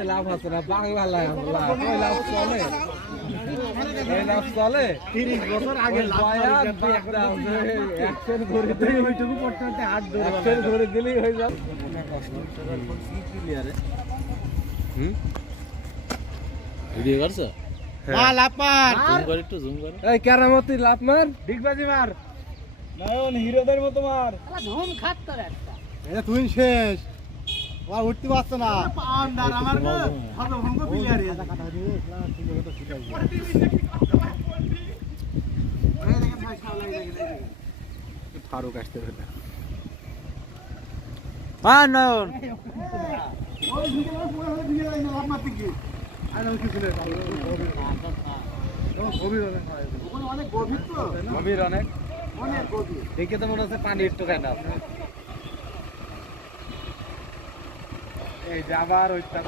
করতে লাভ আছে না, বাংলায় লাভ চলে, লাভ চলে। 30 বছর আগে অ্যাকশন করে দিলে ওইটুকু পড়তে হাত ধরে অ্যাকশন করে দিলেই হয়ে যাবে। ভিডিও করছো? মাল আপার জুম করে একটু জুম করে। এই কেরামতি লাভ মার, ডিগবাজি মার নয়ন হিরোদের মতো মার। ধুম খাত্তর একটা এটা তুই শেষ, আর উঠতে পারছ না। পান্ডার আমার না ভালো ভঙ্গ প্লেয়ার এ কাটা দিয়ে না ঠিক মতো শিখাই ফারুক আসতে হবে। হ্যাঁ নয়ন ওই ভিডিও পুরো ভিডিও লাইন লাভ মারতে কি আর ওই কিছু নেই। গভীর অনেক, ওখানে অনেক গভীর তো, গভীর অনেক, অনেক গভীর। দেখে তো মনে হচ্ছে পানি একটু খায় না। এই যে আবার ওইটা